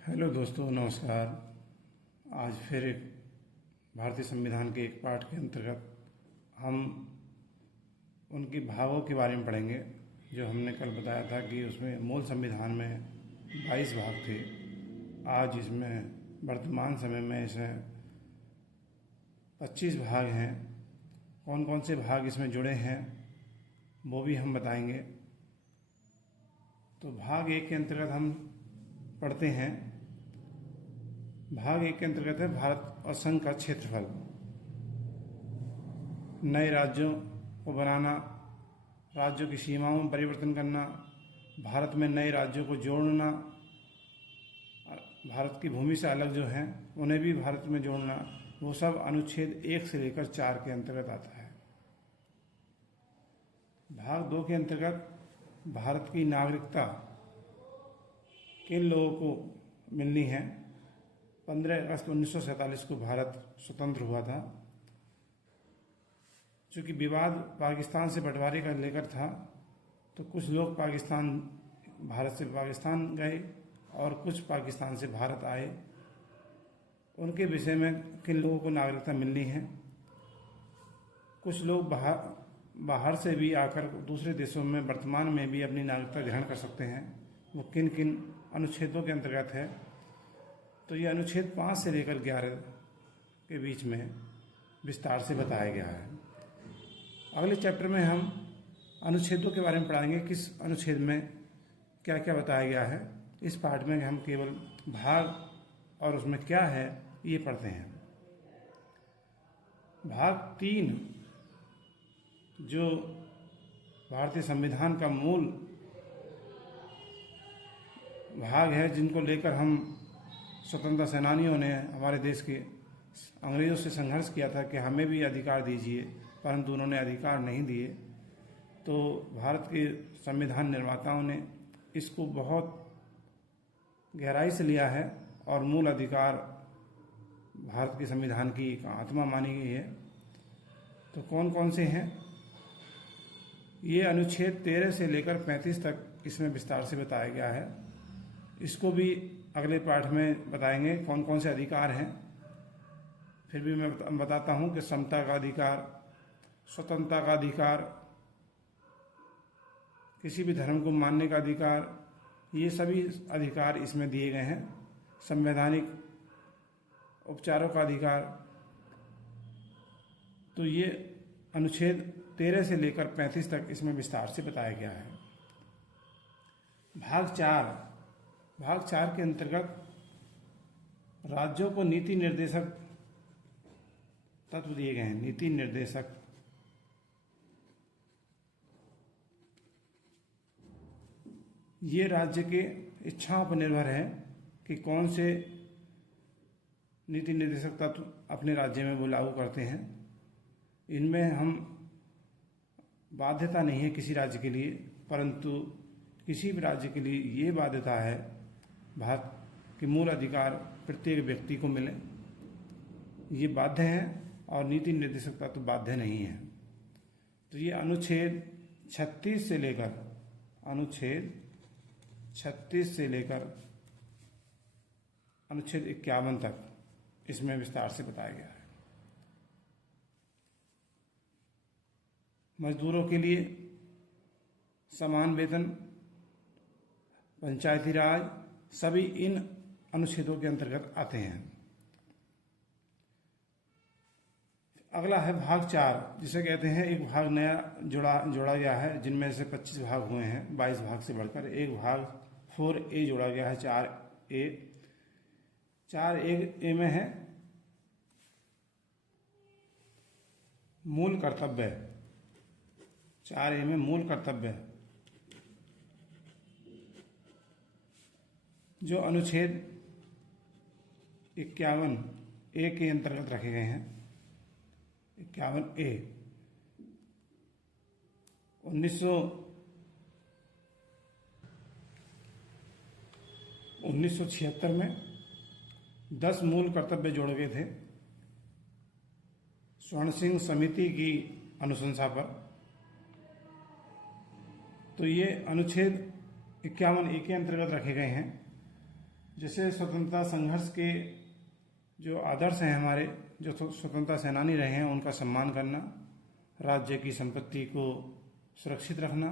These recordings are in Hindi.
हेलो दोस्तों, नमस्कार। आज फिर एक भारतीय संविधान के एक पाठ के अंतर्गत हम उनकी भागों के बारे में पढ़ेंगे। जो हमने कल बताया था कि उसमें मूल संविधान में 22 भाग थे। आज इसमें वर्तमान समय में इसमें 25 भाग हैं। कौन कौन से भाग इसमें जुड़े हैं वो भी हम बताएंगे। तो भाग एक के अंतर्गत हम पढ़ते हैं। भाग एक के अंतर्गत है भारत और संघ का क्षेत्रफल, नए राज्यों को बनाना, राज्यों की सीमाओं में परिवर्तन करना, भारत में नए राज्यों को जोड़ना, भारत की भूमि से अलग जो हैं उन्हें भी भारत में जोड़ना, वो सब अनुच्छेद 1 से लेकर 4 के अंतर्गत आता है। भाग 2 के अंतर्गत भारत की नागरिकता किन लोगों को मिलनी है। 15 अगस्त 1947 को भारत स्वतंत्र हुआ था। चूँकि विवाद पाकिस्तान से बंटवारे का लेकर था, तो कुछ लोग भारत से पाकिस्तान गए और कुछ पाकिस्तान से भारत आए। उनके विषय में किन लोगों को नागरिकता मिलनी है। कुछ लोग बाहर से भी आकर दूसरे देशों में वर्तमान में भी अपनी नागरिकता ग्रहण कर सकते हैं। वो किन किन अनुच्छेदों के अंतर्गत है, तो ये अनुच्छेद 5 से लेकर 11 के बीच में विस्तार से बताया गया है। अगले चैप्टर में हम अनुच्छेदों के बारे में पढ़ाएंगे, किस अनुच्छेद में क्या क्या बताया गया है। इस पाठ में हम केवल भाग और उसमें क्या है ये पढ़ते हैं। भाग 3 जो भारतीय संविधान का मूल भाग है, जिनको लेकर हम स्वतंत्रता सेनानियों ने हमारे देश के अंग्रेज़ों से संघर्ष किया था कि हमें भी अधिकार दीजिए, परंतु उन्होंने अधिकार नहीं दिए। तो भारत के संविधान निर्माताओं ने इसको बहुत गहराई से लिया है और मूल अधिकार भारत के संविधान की एक आत्मा मानी गई है। तो कौन कौन से हैं, ये अनुच्छेद 13 से लेकर 35 तक इसमें विस्तार से बताया गया है। इसको भी अगले पाठ में बताएंगे कौन कौन से अधिकार हैं। फिर भी मैं बताता हूँ कि समता का अधिकार, स्वतंत्रता का अधिकार, किसी भी धर्म को मानने का अधिकार, ये सभी अधिकार इसमें दिए गए हैं। संवैधानिक उपचारों का अधिकार। तो ये अनुच्छेद 13 से लेकर 35 तक इसमें विस्तार से बताया गया है। भाग 4 के अंतर्गत राज्यों को नीति निर्देशक तत्व दिए गए हैं। नीति निर्देशक ये राज्य के इच्छाओं पर निर्भर है कि कौन से नीति निर्देशक तत्व अपने राज्य में वो लागू करते हैं। इनमें हम बाध्यता नहीं है किसी राज्य के लिए, परंतु किसी भी राज्य के लिए ये बाध्यता है भारत के मूल अधिकार प्रत्येक व्यक्ति को मिले, ये बाध्य है, और नीति निर्देशक तत्व बाध्य नहीं है। तो ये अनुच्छेद 36 से लेकर अनुच्छेद 51 तक इसमें विस्तार से बताया गया है। मजदूरों के लिए समान वेतन, पंचायती राज, सभी इन अनुच्छेदों के अंतर्गत आते हैं। अगला है भाग 4, जिसे कहते हैं एक भाग नया जोड़ा गया है, जिनमें से 25 भाग हुए हैं 22 भाग से बढ़कर। एक भाग 4A जोड़ा गया है, 4A में है मूल कर्तव्य। 4A में मूल कर्तव्य जो अनुच्छेद 51A के अंतर्गत रखे गए हैं। 51A 1976 में 10 मूल कर्तव्य जोड़े गए थे स्वर्ण सिंह समिति की अनुशंसा पर। तो ये अनुच्छेद 51A के अंतर्गत रखे गए हैं, जैसे स्वतंत्रता संघर्ष के जो आदर्श हैं हमारे, जो स्वतंत्रता सेनानी रहे हैं, उनका सम्मान करना, राज्य की संपत्ति को सुरक्षित रखना,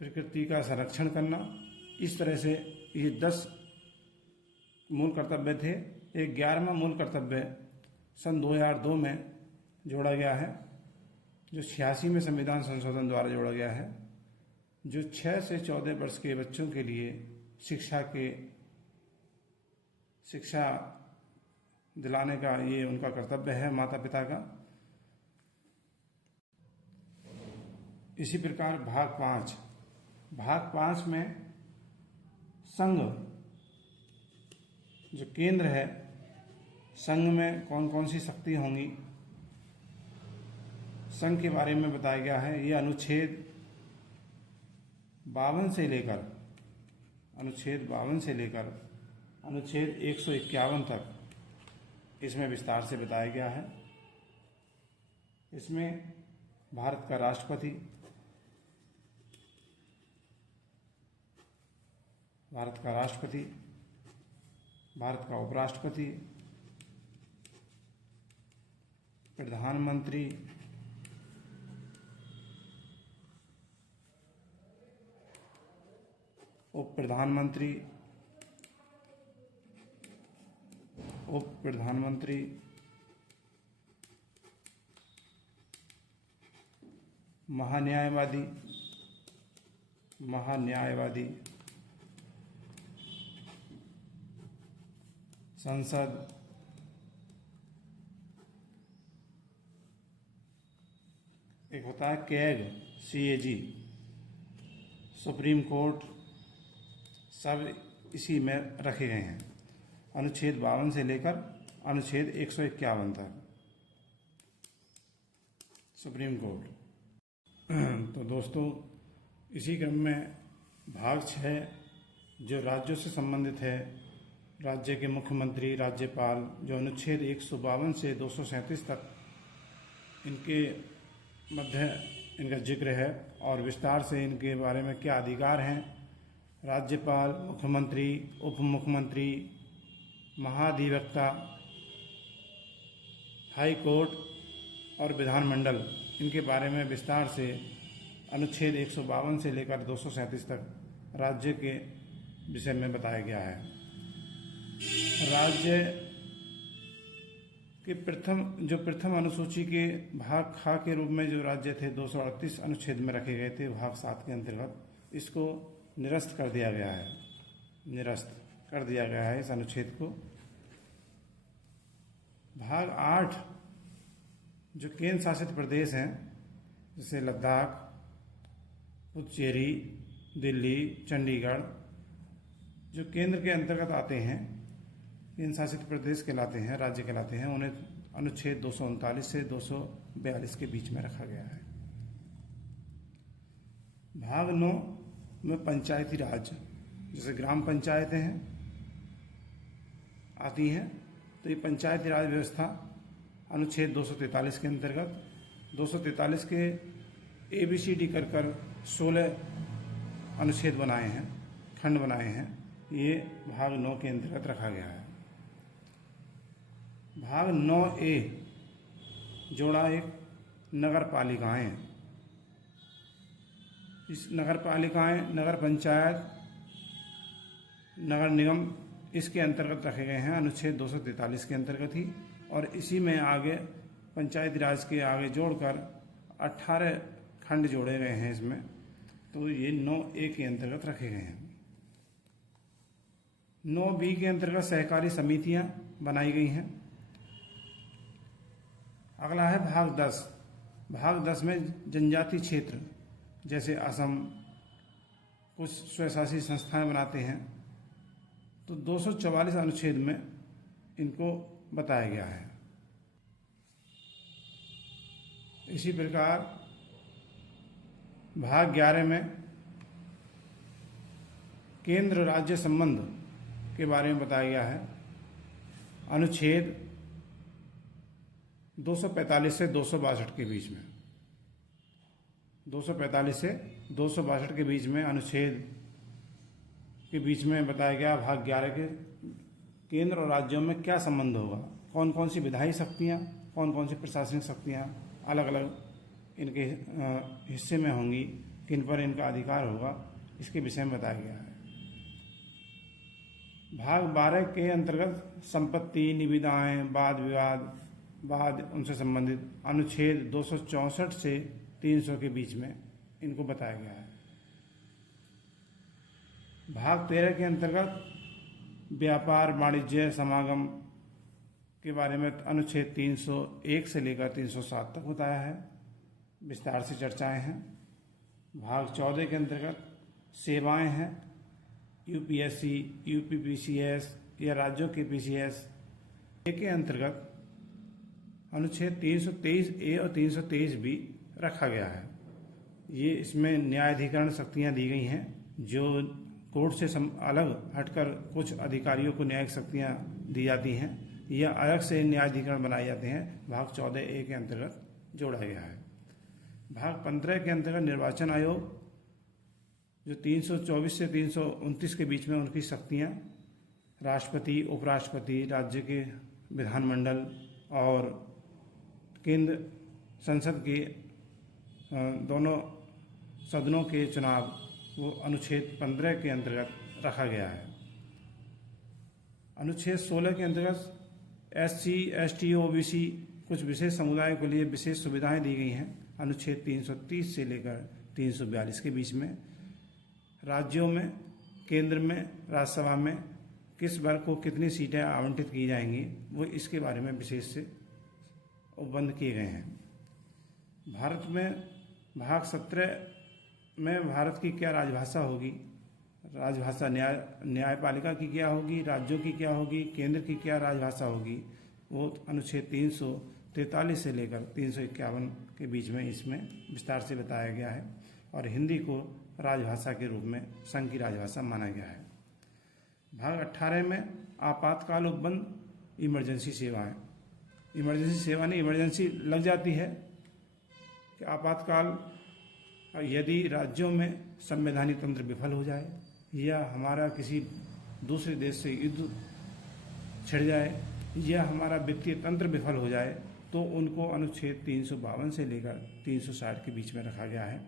प्रकृति का संरक्षण करना, इस तरह से ये 10 मूल कर्तव्य थे। एक 11वां मूल कर्तव्य सन 2002 में जोड़ा गया है, जो 86 में संविधान संशोधन द्वारा जोड़ा गया है, जो 6 से 14 वर्ष के बच्चों के लिए शिक्षा दिलाने का ये उनका कर्तव्य है, माता पिता का। इसी प्रकार भाग 5 में संघ, जो केंद्र है, संघ में कौन कौन सी शक्ति होंगी, संघ के बारे में बताया गया है। ये अनुच्छेद 52 से लेकर अनुच्छेद 151 तक इसमें विस्तार से बताया गया है। इसमें भारत का राष्ट्रपति, भारत का उपराष्ट्रपति, प्रधानमंत्री, उप प्रधानमंत्री, महान्यायवादी, संसद, एक होता है CAG, सुप्रीम कोर्ट, सब इसी में रखे गए हैं, अनुच्छेद 52 से लेकर अनुच्छेद 151 तक, सुप्रीम कोर्ट। तो दोस्तों, इसी क्रम में भाग 6 जो राज्यों से संबंधित है, राज्य के मुख्यमंत्री, राज्यपाल, जो अनुच्छेद 152 से 237 तक इनके मध्य इनका जिक्र है और विस्तार से इनके बारे में क्या अधिकार हैं। राज्यपाल, मुख्यमंत्री, उप मुख्यमंत्री, महाधिवक्ता, हाई कोर्ट और विधानमंडल, इनके बारे में विस्तार से अनुच्छेद 152 से लेकर 237 तक राज्य के विषय में बताया गया है। राज्य के प्रथम अनुसूची के भाग ख के रूप में जो राज्य थे 238 अनुच्छेद में रखे गए थे, भाग 7 के अंतर्गत इसको निरस्त कर दिया गया है इस अनुच्छेद को। भाग 8 जो केंद्र शासित प्रदेश हैं, जैसे लद्दाख, पुडुचेरी, दिल्ली, चंडीगढ़, जो केंद्र के अंतर्गत आते हैं, केंद्र शासित प्रदेश कहलाते हैं, राज्य कहलाते हैं, उन्हें अनुच्छेद 239 से 242 के बीच में रखा गया है। भाग 9 में पंचायती राज, जैसे ग्राम पंचायतें हैं आती हैं, तो ये पंचायती राज व्यवस्था अनुच्छेद 243 के अंतर्गत 243 के ABCD कर 16 अनुच्छेद बनाए हैं, खंड बनाए हैं, ये भाग 9 के अंतर्गत रखा गया है। भाग 9A जोड़ा एक नगर पालिकाएं। इस नगर पालिकाएं, नगर पंचायत, नगर निगम इसके अंतर्गत रखे गए हैं अनुच्छेद 243 के अंतर्गत ही, और इसी में आगे पंचायती राज के आगे जोड़कर 18 खंड जोड़े गए हैं इसमें, तो ये 9A के अंतर्गत रखे गए हैं। 9B के अंतर्गत सहकारी समितियां बनाई गई हैं। अगला है भाग 10। भाग 10 में जनजाति क्षेत्र, जैसे असम, कुछ स्वशासी संस्थाएं बनाते हैं, तो 244 अनुच्छेद में इनको बताया गया है। इसी प्रकार भाग 11 में केंद्र राज्य संबंध के बारे में बताया गया है। अनुच्छेद 245 से 262 के बीच में, 245 से 262 के बीच में अनुच्छेद के बीच में बताया गया भाग 11 के केंद्र और राज्यों में क्या संबंध होगा, कौन कौन सी विधायी शक्तियाँ, कौन कौन सी प्रशासनिक शक्तियाँ अलग अलग इनके हिस्से में होंगी, किन पर इनका अधिकार होगा, इसके विषय में बताया गया है। भाग 12 के अंतर्गत संपत्ति, निविदाएं, वाद विवाद, वाद उनसे संबंधित अनुच्छेद 264 से 300 के बीच में इनको बताया गया है। भाग 13 के अंतर्गत व्यापार, वाणिज्य, समागम के बारे में अनुच्छेद 301 से लेकर 307 तक बताया है, विस्तार से चर्चाएं हैं। भाग 14 के अंतर्गत सेवाएं हैं, यूपीएससी, यूपीपीसीएस या राज्यों के पीसीएस के अंतर्गत अनुच्छेद 323A और 323 भी रखा गया है। ये इसमें न्यायाधिकरण शक्तियां दी गई हैं, जो कोर्ट से अलग हटकर कुछ अधिकारियों को न्यायिक शक्तियां दी जाती हैं या अलग से न्यायाधिकरण बनाए जाते हैं, भाग 14A के अंतर्गत जोड़ा गया है। भाग 15 के अंतर्गत निर्वाचन आयोग, जो 324 से 329 के बीच में उनकी शक्तियां, राष्ट्रपति, उपराष्ट्रपति, राज्य के विधानमंडल और केंद्र संसद के दोनों सदनों के चुनाव, वो अनुच्छेद 15 के अंतर्गत रखा गया है। अनुच्छेद 16 के अंतर्गत SC, ST, OBC कुछ विशेष समुदायों के लिए विशेष सुविधाएं दी गई हैं, अनुच्छेद 330 से लेकर 342 के बीच में। राज्यों में, केंद्र में, राज्यसभा में किस वर्ग को कितनी सीटें आवंटित की जाएंगी, वो इसके बारे में विशेष से उपबंध किए गए हैं। भारत में भाग 17 में भारत की क्या राजभाषा होगी, राजभाषा न्यायपालिका की क्या होगी, राज्यों की क्या होगी, केंद्र की क्या राजभाषा होगी, वो अनुच्छेद 343 से लेकर 351 के बीच में इसमें विस्तार से बताया गया है और हिंदी को राजभाषा के रूप में संघ की राजभाषा माना गया है। भाग 18 में आपातकाल उपबंध, इमरजेंसी सेवाएं। इमरजेंसी सेवा नहीं, इमरजेंसी लग जाती है कि आपातकाल यदि राज्यों में संवैधानिक तंत्र विफल हो जाए या हमारा किसी दूसरे देश से युद्ध छिड़ जाए या हमारा वित्तीय तंत्र विफल हो जाए, तो उनको अनुच्छेद 352 से लेकर 360 के बीच में रखा गया है।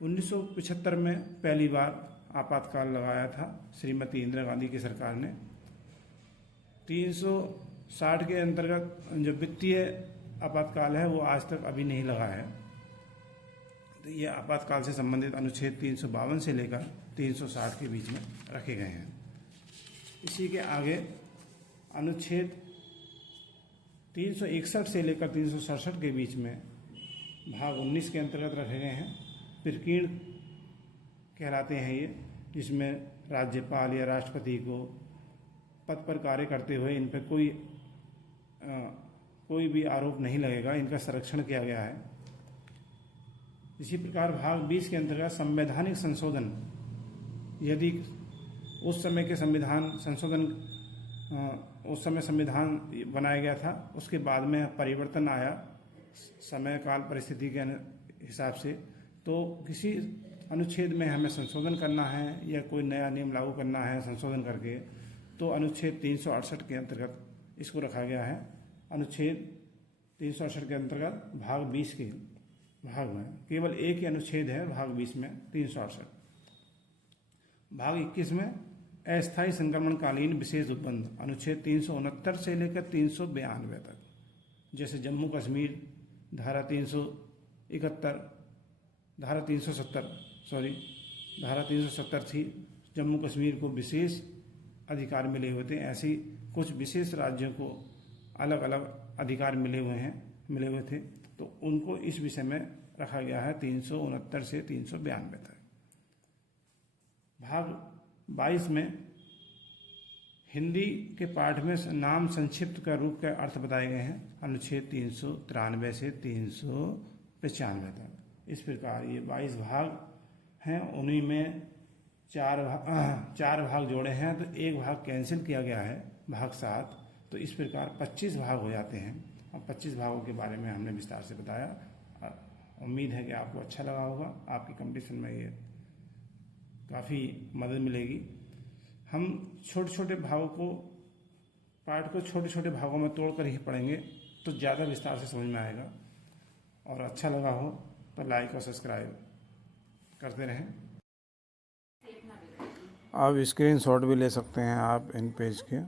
1975 में पहली बार आपातकाल लगाया था श्रीमती इंदिरा गांधी की सरकार ने। 360 के अंतर्गत जो वित्तीय आपातकाल है वो आज तक अभी नहीं लगा है, तो ये आपातकाल से संबंधित अनुच्छेद 352 से लेकर 360 के बीच में रखे गए हैं। इसी के आगे अनुच्छेद 361 से लेकर 367 के बीच में भाग 19 के अंतर्गत रखे गए हैं। प्रकीर्ण कहलाते हैं ये, जिसमें राज्यपाल या राष्ट्रपति को पद पर कार्य करते हुए इन पर कोई भी आरोप नहीं लगेगा, इनका संरक्षण किया गया है। इसी प्रकार भाग 20 के अंतर्गत संवैधानिक संशोधन, यदि उस समय के संविधान संशोधन, उस समय संविधान बनाया गया था, उसके बाद में परिवर्तन आया समय काल परिस्थिति के हिसाब से, तो किसी अनुच्छेद में हमें संशोधन करना है या कोई नया नियम लागू करना है संशोधन करके, तो अनुच्छेद 368 के अंतर्गत इसको रखा गया है। अनुच्छेद 368 के अंतर्गत भाग 20 के भाग में केवल एक ही अनुच्छेद है, भाग 20 में 368। भाग 21 में अस्थायी संक्रमणकालीन विशेष उपबंध, अनुच्छेद 369 से लेकर 392 तक, जैसे जम्मू कश्मीर धारा 370 थी, जम्मू कश्मीर को विशेष अधिकार मिले हुए थे। ऐसे ही कुछ विशेष राज्यों को अलग अलग अधिकार मिले हुए थे, तो उनको इस विषय में रखा गया है 369 से 392 तक। भाग 22 में हिंदी के पाठ में नाम संक्षिप्त का रूप का अर्थ बताए गए हैं, अनुच्छेद 393 से 395 तक। इस प्रकार ये 22 भाग हैं, उन्हीं में चार भाग जोड़े हैं, तो एक भाग कैंसिल किया गया है, भाग 7। तो इस प्रकार 25 भाग हो जाते हैं। अब 25 भागों के बारे में हमने विस्तार से बताया। उम्मीद है कि आपको अच्छा लगा होगा। आपकी कंपटीशन में ये काफ़ी मदद मिलेगी। हम छोटे छोटे भागों को, पाठ को छोटे छोटे भागों में तोड़कर ही पढ़ेंगे तो ज़्यादा विस्तार से समझ में आएगा। और अच्छा लगा हो तो लाइक और सब्सक्राइब करते रहें। आप स्क्रीनशॉट भी ले सकते हैं आप इन पेज के।